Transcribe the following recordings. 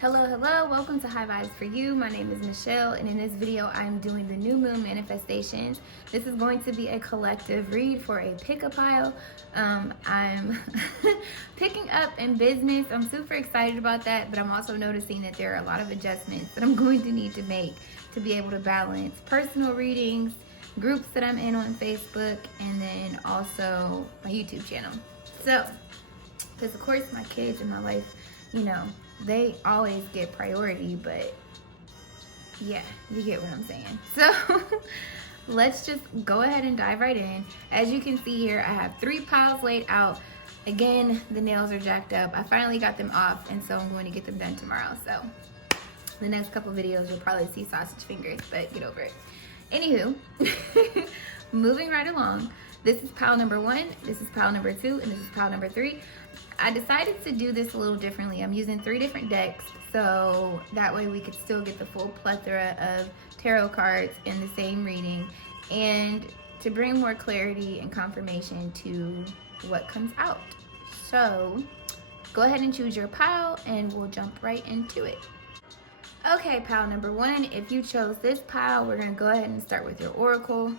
Hello, welcome to High Vibes for You. My name is Michelle, and in this video, I'm doing the new moon manifestations. This is going to be a collective read for a pick-a-pile. I'm picking up in business. I'm super excited about that, but I'm also noticing that there are a lot of adjustments that I'm going to need to make to be able to balance personal readings, groups that I'm in on Facebook, and then also my YouTube channel. So, because of course my kids in my life, they always get priority, but yeah, you get what I'm saying. So let's just go ahead and dive right in. As you can see here, I have 3 piles laid out. Again, the nails are jacked up. I finally got them off, and so I'm going to get them done tomorrow. So the next couple videos, you'll probably see sausage fingers, but get over it. Anywho, moving right along. This is pile number 1, this is pile number 2, and this is pile number 3. I decided to do this a little differently. I'm using 3 different decks, so that way we could still get the full plethora of tarot cards in the same reading, and to bring more clarity and confirmation to what comes out. So go ahead and choose your pile, and we'll jump right into it. Okay, pile number 1, if you chose this pile, we're gonna go ahead and start with your oracle.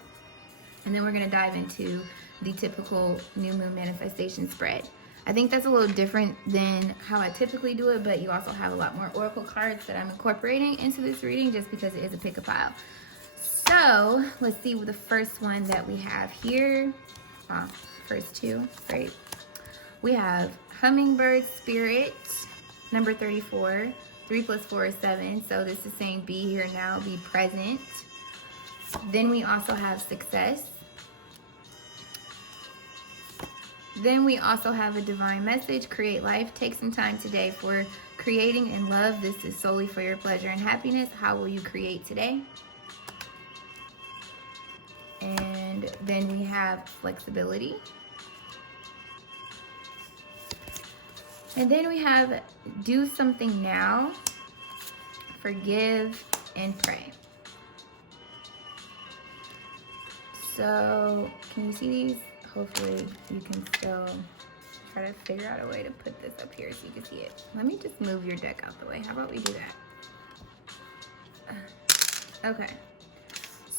And then we're gonna dive into the typical new moon manifestation spread. I think that's a little different than how I typically do it, but you also have a lot more oracle cards that I'm incorporating into this reading just because it is a pick-a-pile. So let's see what the first one that we have here. First 2, great. We have Hummingbird Spirit, number 34. 3 plus 4 is 7, so this is saying be here now, be present. Then we also have Success. Then we also have a divine message, create life. Take some time today for creating and love. This is solely for your pleasure and happiness. How will you create today? And then we have flexibility. And then we have do something now, forgive, and pray. So can you see these? Hopefully you can still try to figure out a way to put this up here so you can see it. Let me just move your deck out the way. How about we do that? Okay.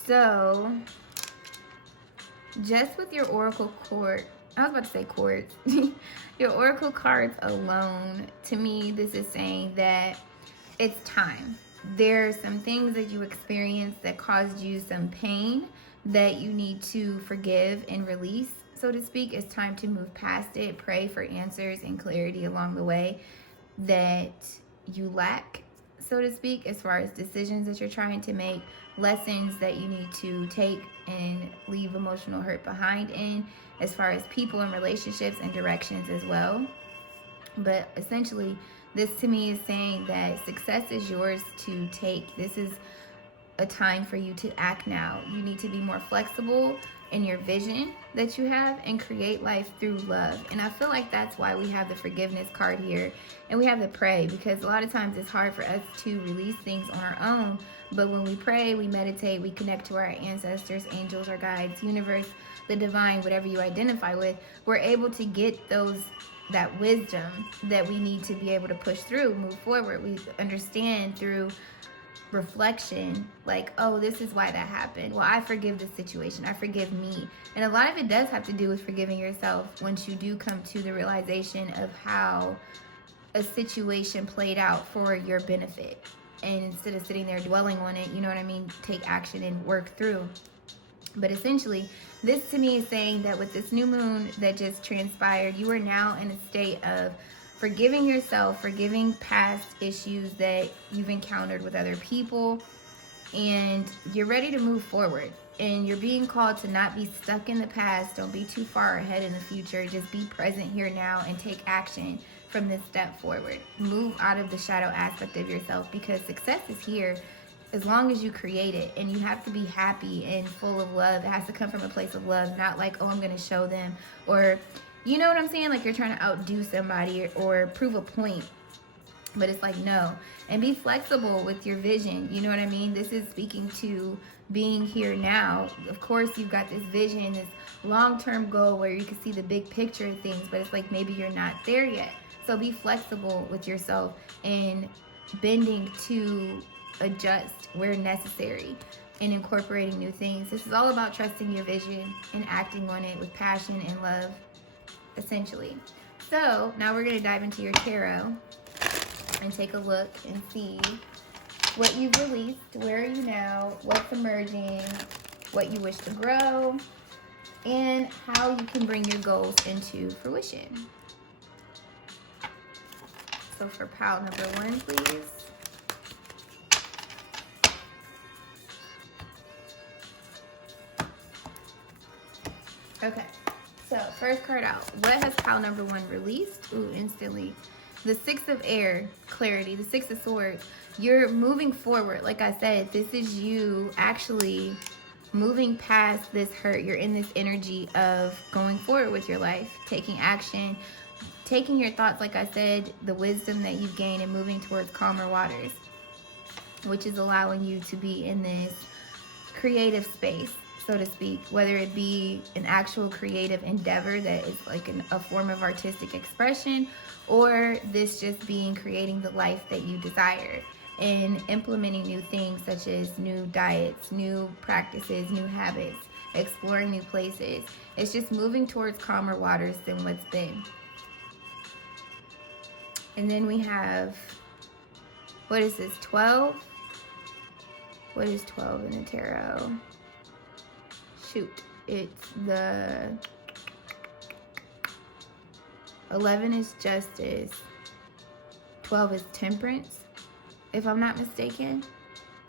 So just with your oracle cord, I was about to say cords. Your oracle cards alone, to me, this is saying that it's time. There's some things that you experienced that caused you some pain that you need to forgive and release, so to speak. It's time to move past it. Pray for answers and clarity along the way that you lack, so to speak, as far as decisions that you're trying to make, lessons that you need to take and leave emotional hurt behind in, as far as people and relationships and directions as well. But essentially, this to me is saying that success is yours to take. This is a time for you to act now. You need to be more flexible in your vision that you have and create life through love. And I feel like that's why we have the forgiveness card here and we have the pray, because a lot of times it's hard for us to release things on our own. But when we pray, we meditate, we connect to our ancestors, angels, our guides, universe, the divine, whatever you identify with, we're able to get that wisdom that we need to be able to push through, move forward. We understand through reflection, like, oh, this is why that happened. Well, I forgive this situation. I forgive me. And a lot of it does have to do with forgiving yourself once you do come to the realization of how a situation played out for your benefit. And instead of sitting there dwelling on it, you know what I mean, take action and work through. But essentially, this to me is saying that with this new moon that just transpired, you are now in a state of forgiving yourself, forgiving past issues that you've encountered with other people, and you're ready to move forward. And you're being called to not be stuck in the past. Don't be too far ahead in the future. Just be present here now and take action from this step forward. Move out of the shadow aspect of yourself, because success is here as long as you create it. And you have to be happy and full of love. It has to come from a place of love, not like, oh, I'm going to show them, or you know what I'm saying? Like you're trying to outdo somebody or prove a point. But it's like, no. And be flexible with your vision. You know what I mean? This is speaking to being here now. Of course, you've got this vision, this long-term goal where you can see the big picture of things, but it's like maybe you're not there yet. So be flexible with yourself and bending to adjust where necessary and incorporating new things. This is all about trusting your vision and acting on it with passion and love, essentially. So now we're going to dive into your tarot and take a look and see what you've released, where are you now, what's emerging, what you wish to grow, and how you can bring your goals into fruition. So for pile number 1, please. Okay, so first card out. What has pile number 1 released? Ooh, instantly. The 6 of air, clarity. The 6 of swords. You're moving forward. Like I said, this is you actually moving past this hurt. You're in this energy of going forward with your life, taking action, taking your thoughts, like I said, the wisdom that you've gained, and moving towards calmer waters, which is allowing you to be in this creative space, so to speak, whether it be an actual creative endeavor that is like a form of artistic expression, or this just being creating the life that you desire and implementing new things such as new diets, new practices, new habits, exploring new places. It's just moving towards calmer waters than what's been. And then we have, what is this, 12? What is 12 in the tarot? Shoot, it's the 11 is justice, 12 is temperance, if I'm not mistaken.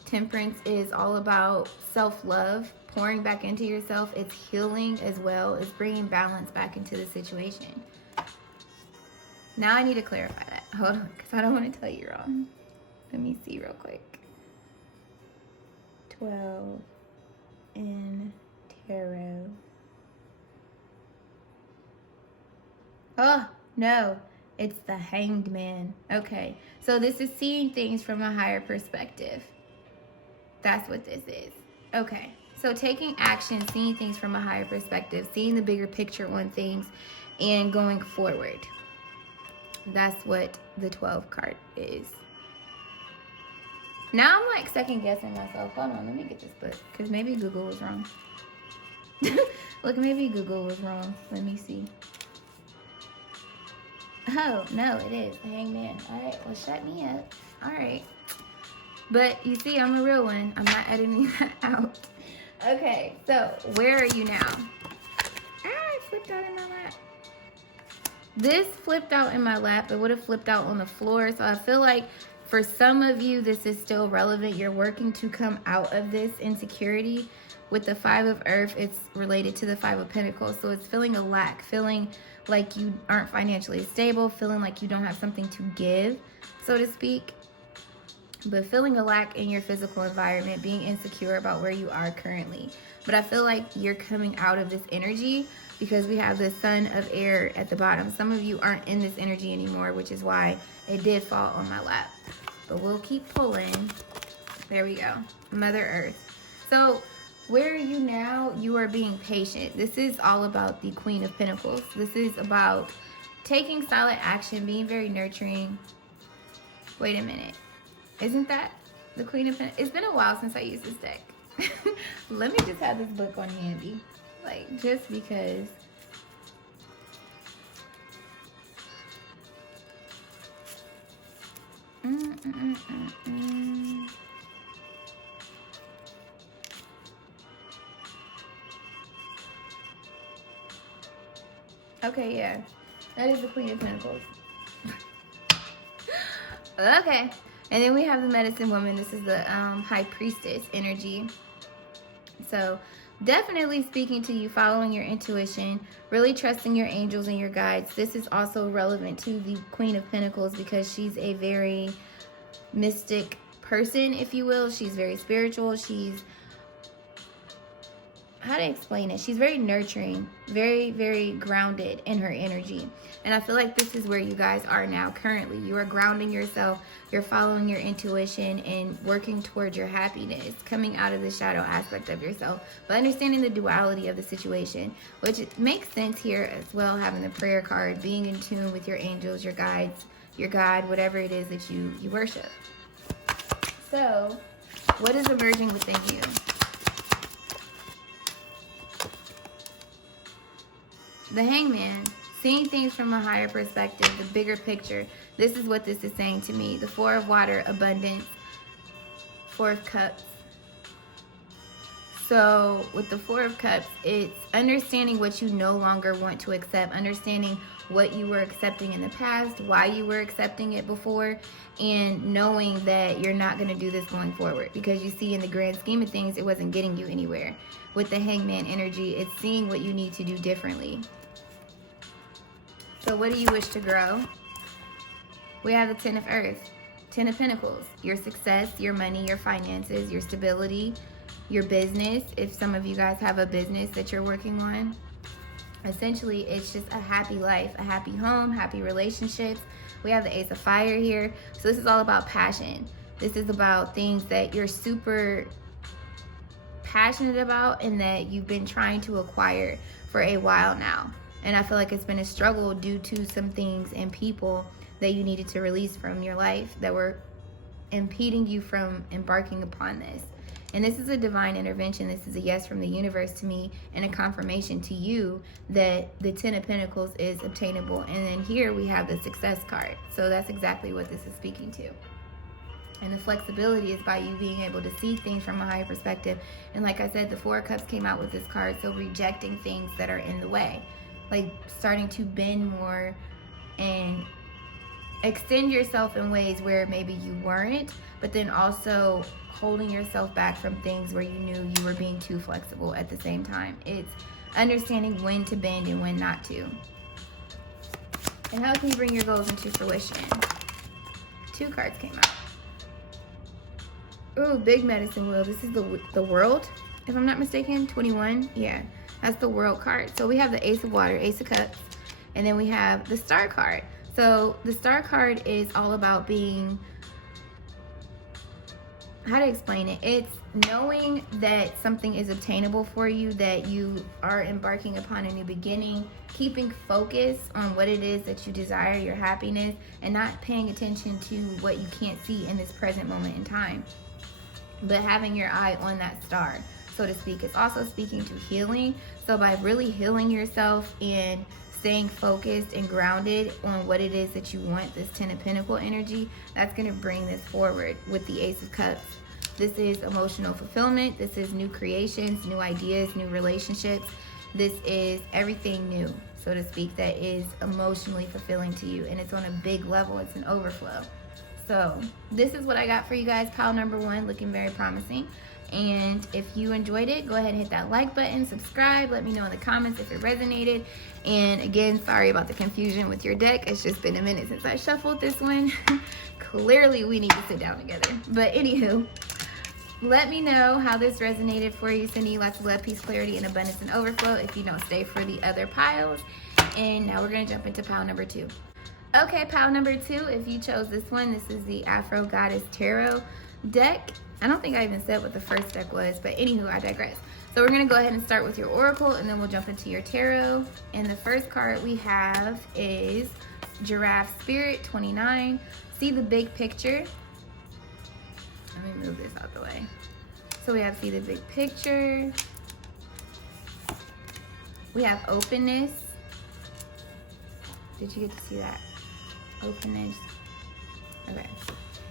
Temperance is all about self-love, pouring back into yourself. It's healing as well. It's bringing balance back into the situation. Now I need to clarify that. Hold on, because I don't want to tell you wrong. Let me see real quick. 12 in tarot. Oh, no. It's the Hanged Man. Okay. So this is seeing things from a higher perspective. That's what this is. Okay. So taking action, seeing things from a higher perspective, seeing the bigger picture on things, and going forward. That's what the 12 card is. Now I'm like second guessing myself. Hold on, let me get this book, because maybe Google was wrong. Look, maybe Google was wrong. Let me see. Oh, no, it is. The Hangman. All right, well, shut me up. All right. But you see, I'm a real one. I'm not editing that out. Okay, so where are you now? Ah, it flipped out in my lap. This flipped out in my lap. It would have flipped out on the floor. So I feel like for some of you, this is still relevant. You're working to come out of this insecurity. With the 5 of Earth, it's related to the 5 of Pentacles. So it's feeling a lack, feeling like you aren't financially stable, feeling like you don't have something to give, so to speak. But feeling a lack in your physical environment, being insecure about where you are currently. But I feel like you're coming out of this energy because we have the Sun of Air at the bottom. Some of you aren't in this energy anymore, which is why it did fall on my lap. But we'll keep pulling. There we go. Mother Earth. So where are you now? You are being patient. This is all about the Queen of Pentacles. This is about taking solid action, being very nurturing. Wait a minute. Isn't that the Queen of Pentacles? It's been a while since I used this deck. Let me just have this book on handy. Like, just because. Okay, yeah. That is the Queen of Pentacles. Okay. And then we have the Medicine Woman. This is the High Priestess energy. So definitely speaking to you, following your intuition, really trusting your angels and your guides. This is also relevant to the Queen of Pentacles because she's a very mystic person, if you will. She's very spiritual. She's, how to explain it? She's very nurturing, very, very grounded in her energy. And I feel like this is where you guys are now currently. You are grounding yourself. You're following your intuition and working towards your happiness, coming out of the shadow aspect of yourself, but understanding the duality of the situation, which makes sense here as well, having the prayer card, being in tune with your angels, your guides, your God, whatever it is that you worship. So, what is emerging within you? The Hangman, seeing things from a higher perspective, the bigger picture. This is what this is saying to me. The Four of Water, abundance. Four of Cups. So with the Four of Cups, it's understanding what you no longer want to accept, understanding what you were accepting in the past, why you were accepting it before, and knowing that you're not going to do this going forward, because you see in the grand scheme of things, it wasn't getting you anywhere. With the Hangman energy, it's seeing what you need to do differently. So what do you wish to grow? We have the Ten of Earth, Ten of Pentacles, your success, your money, your finances, your stability, your business. If some of you guys have a business that you're working on, essentially it's just a happy life, a happy home, happy relationships. We have the Ace of Fire here. So this is all about passion. This is about things that you're super passionate about and that you've been trying to acquire for a while now. And I feel like it's been a struggle due to some things and people that you needed to release from your life that were impeding you from embarking upon this. And this is a divine intervention. This is a yes from the universe to me and a confirmation to you that the Ten of Pentacles is obtainable. And then here we have the Success card. So that's exactly what this is speaking to. And the flexibility is by you being able to see things from a higher perspective. And like I said, the Four of Cups came out with this card. So rejecting things that are in the way. Like starting to bend more and extend yourself in ways where maybe you weren't, but then also holding yourself back from things where you knew you were being too flexible at the same time. It's understanding when to bend and when not to. And how can you bring your goals into fruition? Two cards came out. Ooh, big medicine wheel. This is the World, if I'm not mistaken. 21. Yeah, that's the World card. So we have the Ace of Water, Ace of Cups, and then we have the Star card. So the Star card is all about being, how to explain it? It's knowing that something is obtainable for you, that you are embarking upon a new beginning, keeping focus on what it is that you desire, your happiness, and not paying attention to what you can't see in this present moment in time, but having your eye on that star, so to speak. It's also speaking to healing. So by really healing yourself and staying focused and grounded on what it is that you want, this Ten of Pentacles energy, that's going to bring this forward with the Ace of Cups. This is emotional fulfillment. This is new creations, new ideas, new relationships. This is everything new, so to speak, that is emotionally fulfilling to you. And it's on a big level. It's an overflow. So this is what I got for you guys. Pile number 1, looking very promising. And if you enjoyed it, go ahead and hit that like button, subscribe, let me know in the comments if it resonated. And again, sorry about the confusion with your deck. It's just been a minute since I shuffled this one. Clearly we need to sit down together. But anywho, let me know how this resonated for you. Sending you lots of love, peace, clarity, and abundance and overflow. If you don't, stay for the other piles. And now we're going to jump into pile number 2. Okay, pile number 2, if you chose this one, this is the Afro Goddess Tarot deck. I don't think I even said what the first deck was, but anywho, I digress. So we're going to go ahead and start with your Oracle, and then we'll jump into your Tarot. And the first card we have is Giraffe Spirit 29. See the big picture. Let me move this out the way. So we have see the big picture. We have openness. Did you get to see that? Openness. Okay.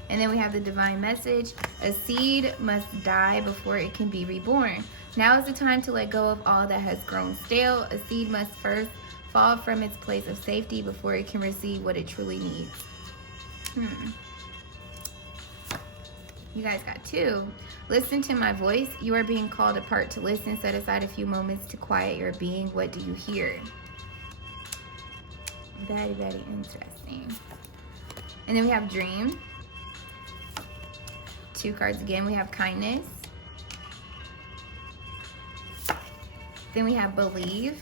And then we have the divine message. A seed must die before it can be reborn. Now is the time to let go of all that has grown stale. A seed must first fall from its place of safety before it can receive what it truly needs. You guys got 2. Listen to my voice. You are being called apart to listen. Set aside a few moments to quiet your being. What do you hear? Very, very interesting. And then we have dream. 2 cards again. We have kindness. Then we have believe.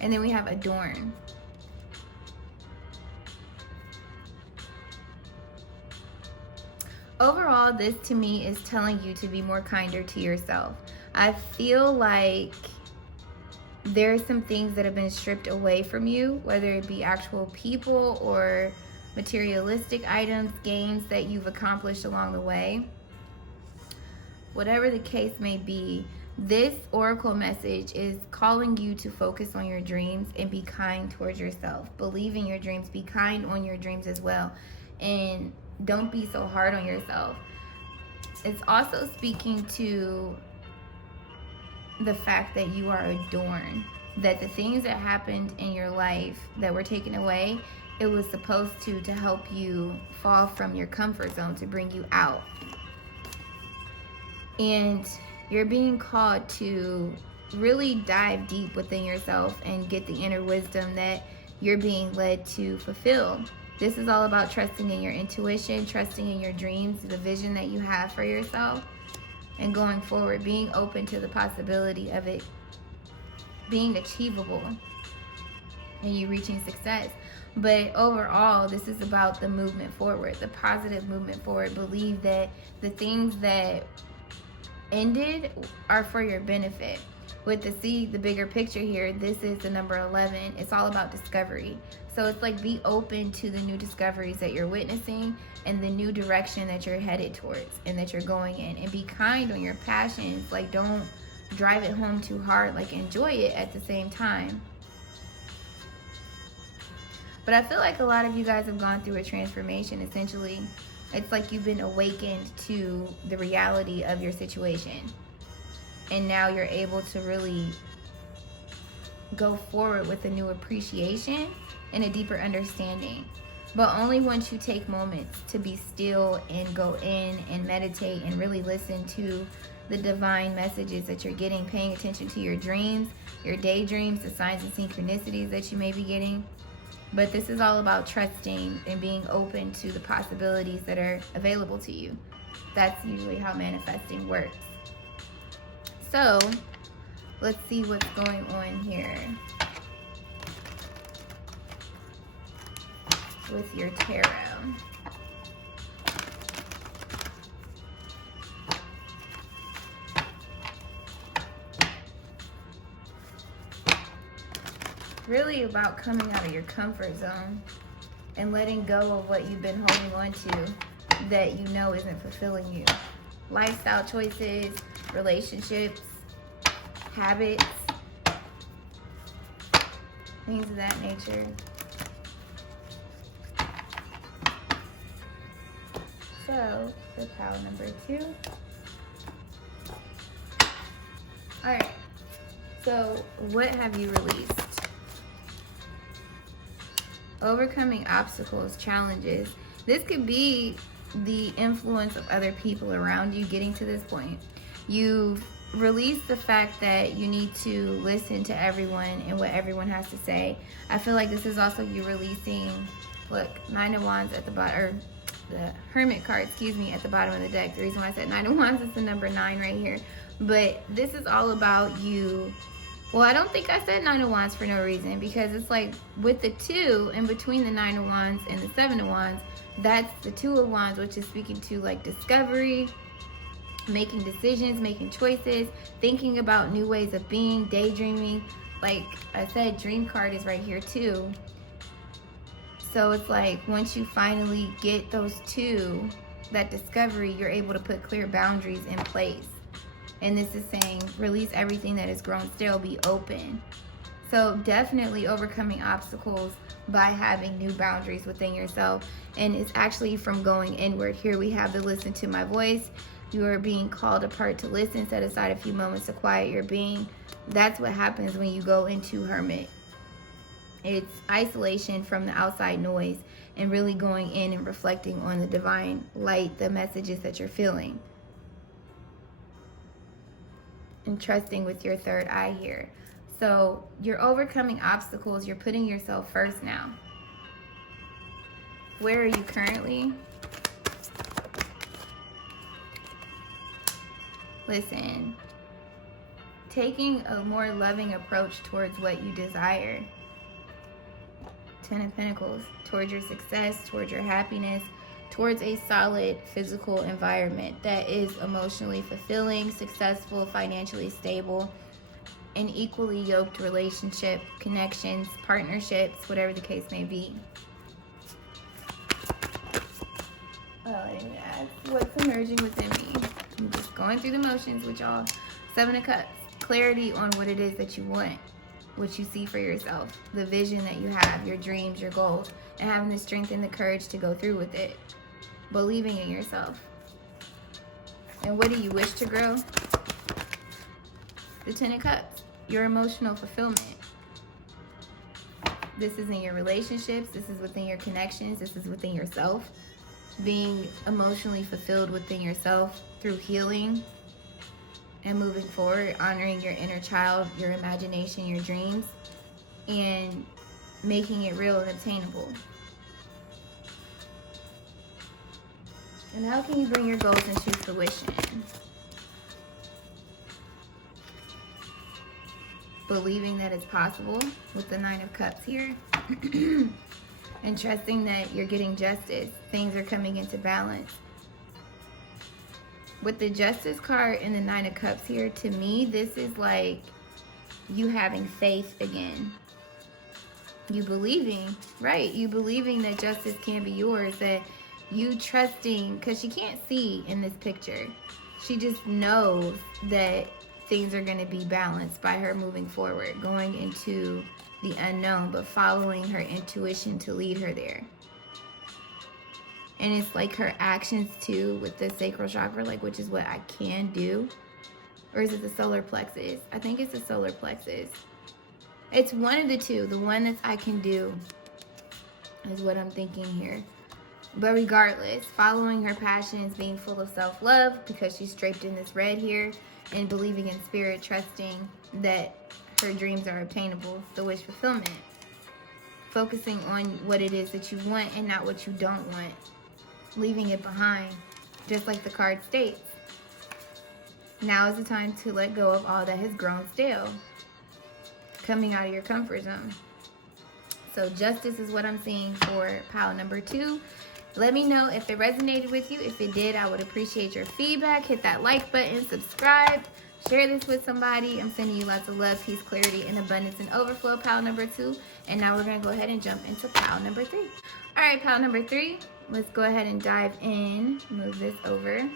And then we have adorn. Overall, this to me is telling you to be more kinder to yourself. I feel like there are some things that have been stripped away from you, whether it be actual people or materialistic items, gains that you've accomplished along the way. Whatever the case may be, this oracle message is calling you to focus on your dreams and be kind towards yourself. Believe in your dreams. Be kind on your dreams as well. And don't be so hard on yourself. It's also speaking to the fact that you are adorned. That the things that happened in your life that were taken away, it was supposed to help you fall from your comfort zone, to bring you out. And you're being called to really dive deep within yourself and get the inner wisdom that you're being led to fulfill. This is all about trusting in your intuition, trusting in your dreams, the vision that you have for yourself, and going forward, being open to the possibility of it being achievable and you reaching success. But overall, this is about the movement forward, the positive movement forward. Believe that the things that ended are for your benefit. With the bigger picture here, this is the number 11. It's all about discovery. So it's like, be open to the new discoveries that you're witnessing and the new direction that you're headed towards and that you're going in. And be kind on your passions. Like, don't drive it home too hard. Like, enjoy it at the same time. But I feel like a lot of you guys have gone through a transformation. Essentially, it's like you've been awakened to the reality of your situation. And now you're able to really go forward with a new appreciation and a deeper understanding. But only once you take moments to be still and go in and meditate and really listen to the divine messages that you're getting, paying attention to your dreams, your daydreams, the signs and synchronicities that you may be getting. But this is all about trusting and being open to the possibilities that are available to you. That's usually how manifesting works. So, let's see what's going on here with your tarot. Really about coming out of your comfort zone and letting go of what you've been holding on to that you know isn't fulfilling you. Lifestyle choices, relationships, habits, things of that nature. So, the pile number 2. Alright, so what have you released? Overcoming obstacles, challenges. This could be the influence of other people around you getting to this point. You've released the fact that you need to listen to everyone and what everyone has to say. I feel like this is also you releasing, look, 9 of Wands at the bottom, or the Hermit card, at the bottom of the deck. The reason why I said 9 of Wands is the number 9 right here. But this is all about you. Well, I don't think I said 9 of Wands for no reason, because it's like with the 2 in between the 9 of Wands and the 7 of Wands, that's the 2 of Wands, which is speaking to like discovery, making decisions, making choices, thinking about new ways of being, daydreaming. Like I said, dream card is right here too. So it's like once you finally get those 2, that discovery, you're able to put clear boundaries in place. And this is saying release everything that has grown stale, be open. So definitely overcoming obstacles by having new boundaries within yourself. And it's actually from going inward. Here we have the listen to my voice. You are being called apart to listen. Set aside a few moments to quiet your being. That's what happens when you go into Hermit. It's isolation from the outside noise and really going in and reflecting on the divine light, the messages that you're feeling. And trusting with your third eye here. So you're overcoming obstacles. You're putting yourself first now. Where are you currently? Listen, taking a more loving approach towards what you desire. 10 of Pentacles, towards your success, towards your happiness, towards a solid physical environment that is emotionally fulfilling, successful, financially stable, an equally yoked relationship, connections, partnerships, whatever the case may be. Oh, and that's what's emerging within me. I'm just going through the motions with y'all. 7 of Cups. Clarity on what it is that you want, what you see for yourself, the vision that you have, your dreams, your goals, and having the strength and the courage to go through with it. Believing in yourself. And what do you wish to grow? The 10 of Cups. Your emotional fulfillment. This is in your relationships. This is within your connections. This is within yourself. Being emotionally fulfilled within yourself through healing and moving forward, honoring your inner child, your imagination, your dreams, and making it real and obtainable. And how can you bring your goals into fruition? Believing that it's possible with the 9 of Cups here. And trusting that you're getting justice. Things are coming into balance. With the Justice card and the 9 of Cups here, to me, this is like you having faith again. You believing, right? You believing that justice can be yours. That you trusting, because she can't see in this picture. She just knows that things are going to be balanced by her moving forward, going into the unknown, but following her intuition to lead her there. And it's like her actions too with the sacral chakra, like, which is what I can do. Or is it the solar plexus? I think it's the solar plexus. It's one of the two. The one that I can do is what I'm thinking here. But regardless, following her passions, being full of self-love, because she's draped in this red here, and believing in spirit, trusting that her dreams are obtainable, the wish fulfillment. Focusing on what it is that you want and not what you don't want. Leaving it behind, just like the card states. Now is the time to let go of all that has grown stale. Coming out of your comfort zone. So justice is what I'm seeing for pile number 2. Let me know if it resonated with you. If it did, I would appreciate your feedback. Hit that like button, subscribe, share this with somebody. I'm sending you lots of love, peace, clarity, and abundance and overflow, pile number 2. And now we're going to go ahead and jump into pile number 3. All right, pile number 3. Let's go ahead and dive in. Move this over.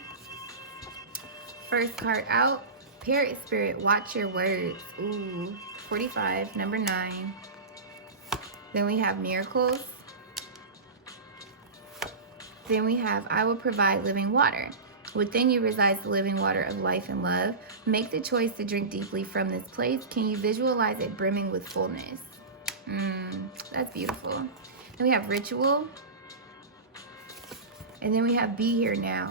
First card out. Parrot Spirit, watch your words. Ooh, 45, number 9. Then we have miracles. Then we have, I will provide living water. Within you resides the living water of life and love. Make the choice to drink deeply from this place. Can you visualize it brimming with fullness? That's beautiful. Then we have ritual. And then we have be here now.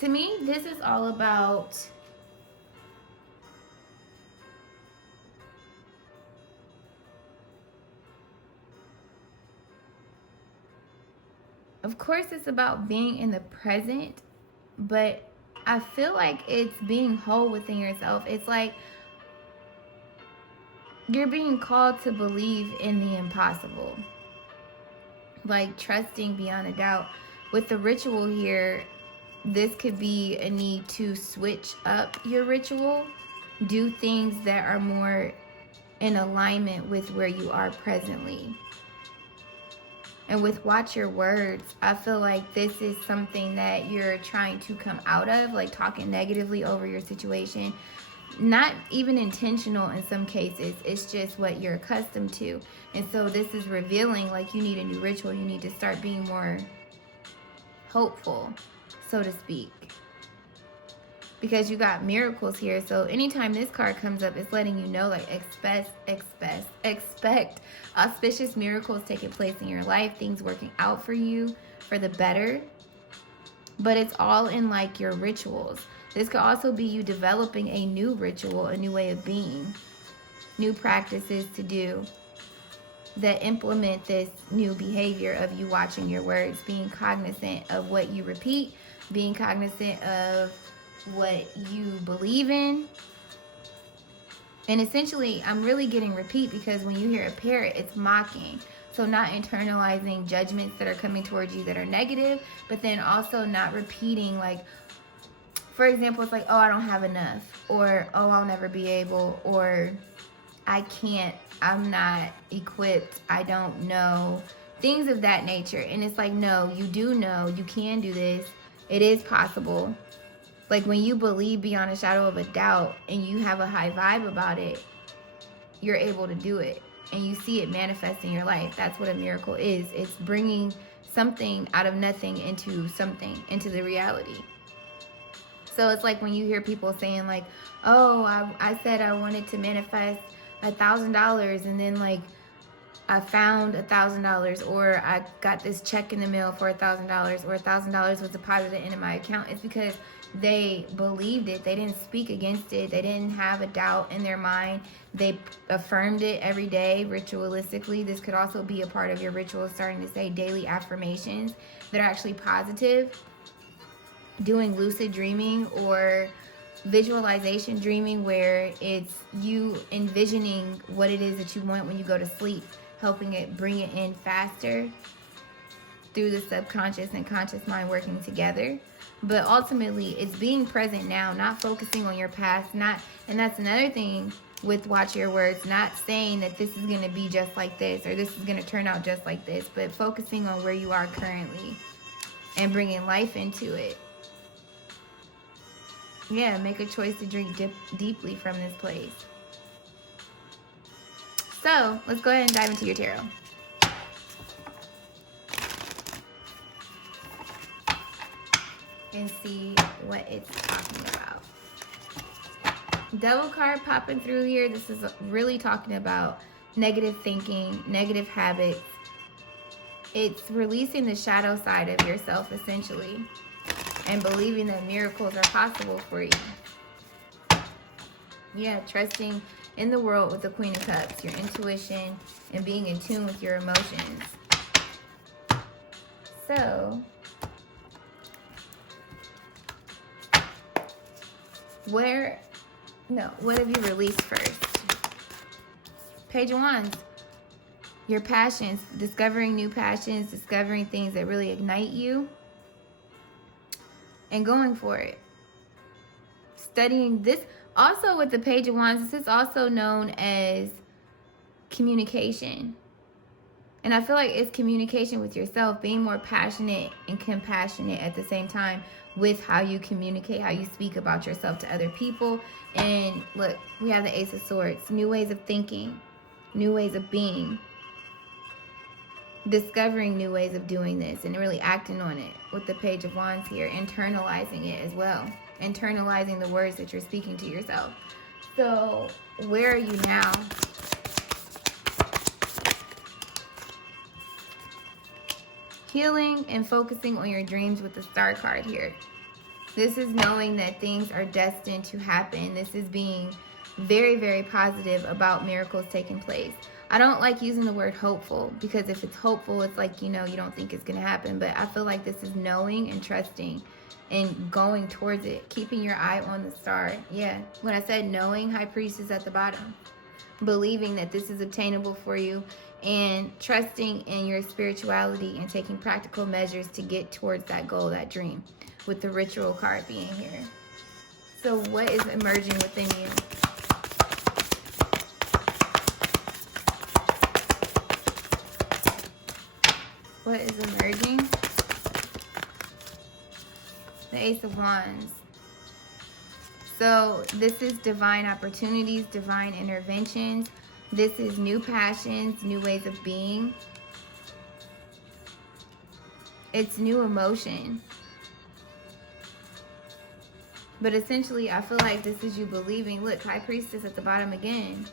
To me, this is all about of course, it's about being in the present, but I feel like it's being whole within yourself. It's like you're being called to believe in the impossible. Like trusting beyond a doubt. With the ritual here, this could be a need to switch up your ritual. Do things that are more in alignment with where you are presently. And with watch your words, I feel like this is something that you're trying to come out of, like talking negatively over your situation. Not even intentional in some cases. It's just what you're accustomed to. And so this is revealing like you need a new ritual. You need to start being more hopeful, so to speak. Because you got miracles here. So anytime this card comes up, it's letting you know, like, expect auspicious miracles taking place in your life, things working out for you for the better. But it's all in like your rituals. This could also be you developing a new ritual, a new way of being, new practices to do that implement this new behavior of you watching your words, being cognizant of what you repeat, being cognizant of what you believe in. And essentially, I'm really getting repeat because when you hear a parrot, it's mocking. So not internalizing judgments that are coming towards you that are negative, but then also not repeating like for example, it's like, oh, I don't have enough, or oh, I'll never be able, or I can't, I'm not equipped, I don't know, things of that nature. And it's like, no, you do know, you can do this, it is possible. Like when you believe beyond a shadow of a doubt and you have a high vibe about it, you're able to do it and you see it manifest in your life. That's what a miracle is. It's bringing something out of nothing into something, into the reality. So it's like when you hear people saying like, oh, I said I wanted to manifest $1,000 and then like I found $1,000, or I got this check in the mail for $1,000, or $1,000 was deposited into my account. It's because they believed it. They didn't speak against it. They didn't have a doubt in their mind. They affirmed it every day ritualistically. This could also be a part of your ritual, starting to say daily affirmations that are actually positive. Doing lucid dreaming or visualization dreaming, where it's you envisioning what it is that you want when you go to sleep, helping it bring it in faster through the subconscious and conscious mind working together. But ultimately, it's being present now, not focusing on your past, and that's another thing with watch your words, not saying that this is going to be just like this or this is going to turn out just like this, but focusing on where you are currently and bringing life into it. Yeah, make a choice to drink deeply from this place. So, let's go ahead and dive into your tarot. And see what it's talking about. Devil card popping through here. This is really talking about negative thinking, negative habits. It's releasing the shadow side of yourself, essentially, and believing that miracles are possible for you. Yeah, trusting in the world with the Queen of Cups, your intuition, and being in tune with your emotions. So, what have you released first? Page of Wands. Your passions, discovering new passions, discovering things that really ignite you, and going for it. Studying this. Also with the Page of Wands, this is also known as communication. And I feel like it's communication with yourself, being more passionate and compassionate at the same time with how you communicate, how you speak about yourself to other people. And look, we have the Ace of Swords, new ways of thinking, new ways of being, discovering new ways of doing this and really acting on it with the Page of Wands here, internalizing it as well, internalizing the words that you're speaking to yourself. So where are you now? Healing and focusing on your dreams with the Star card here. This is knowing that things are destined to happen. This is being very, very positive about miracles taking place. I don't like using the word hopeful, because if it's hopeful, it's like, you don't think it's going to happen. But I feel like this is knowing and trusting and going towards it, keeping your eye on the star. Yeah, when I said knowing, High Priestess at the bottom, believing that this is obtainable for you, and trusting in your spirituality and taking practical measures to get towards that goal, that dream, with the ritual card being here. So what is emerging within you? What is emerging? The Ace of Wands. So this is divine opportunities, divine interventions. This is new passions, new ways of being. It's new emotion. But essentially, I feel like this is you believing. Look, High Priestess at the bottom again.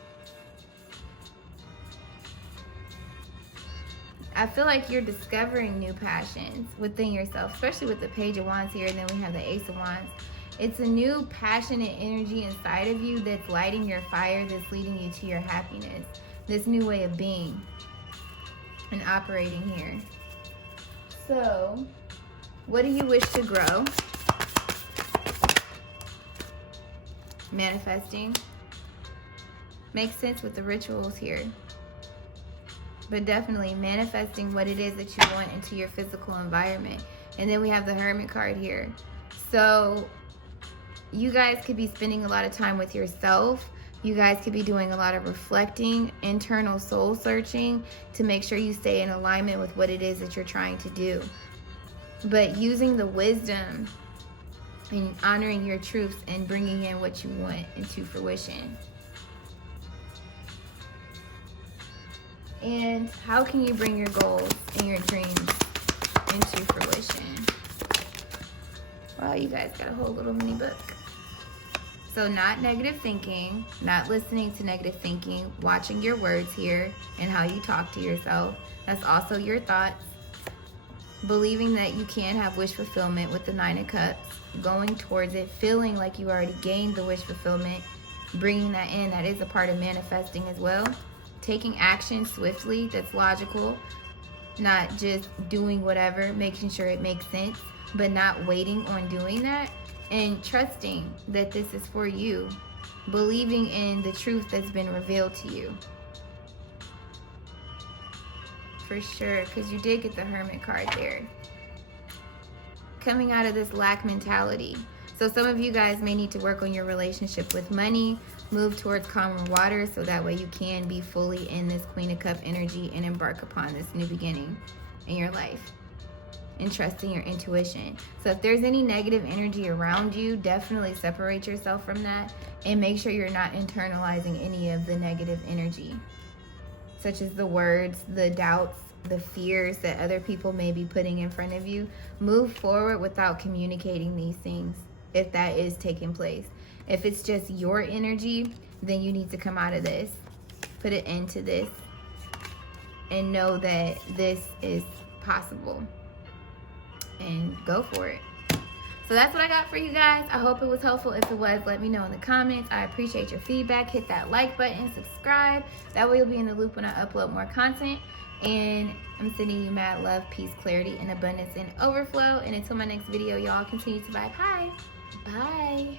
I feel like you're discovering new passions within yourself, especially with the Page of Wands here, and then we have the Ace of Wands. It's a new passionate energy inside of you that's lighting your fire, that's leading you to your happiness. This new way of being and operating here. So, what do you wish to grow? Manifesting. Makes sense with the rituals here. But definitely manifesting what it is that you want into your physical environment. And then we have the Hermit card here. So you guys could be spending a lot of time with yourself. You guys could be doing a lot of reflecting, internal soul searching to make sure you stay in alignment with what it is that you're trying to do. But using the wisdom and honoring your truths and bringing in what you want into fruition. And how can you bring your goals and your dreams into fruition? Wow, you guys got a whole little mini book. So not negative thinking, not listening to negative thinking, watching your words here and how you talk to yourself. That's also your thoughts. Believing that you can have wish fulfillment with the 9 of Cups. Going towards it, feeling like you already gained the wish fulfillment. Bringing that in, that is a part of manifesting as well. Taking action swiftly, that's logical. Not just doing whatever, making sure it makes sense, but not waiting on doing that. And trusting that this is for you. Believing in the truth that's been revealed to you. For sure, because you did get the Hermit card there. Coming out of this lack mentality. So some of you guys may need to work on your relationship with money. Move towards calmer waters so that way you can be fully in this Queen of Cups energy and embark upon this new beginning in your life. And trusting your intuition. So if there's any negative energy around you, definitely separate yourself from that and make sure you're not internalizing any of the negative energy, such as the words, the doubts, the fears that other people may be putting in front of you. Move forward without communicating these things if that is taking place. If it's just your energy, then you need to come out of this, put an end to this, and know that this is possible. And go for it. So that's what I got for you guys. I hope it was helpful. If it was, let me know in the comments. I appreciate your feedback. Hit that like button, subscribe. That way you'll be in the loop when I upload more content. And I'm sending you mad love, peace, clarity, and abundance and overflow. And until my next video, y'all continue to vibe high. Bye.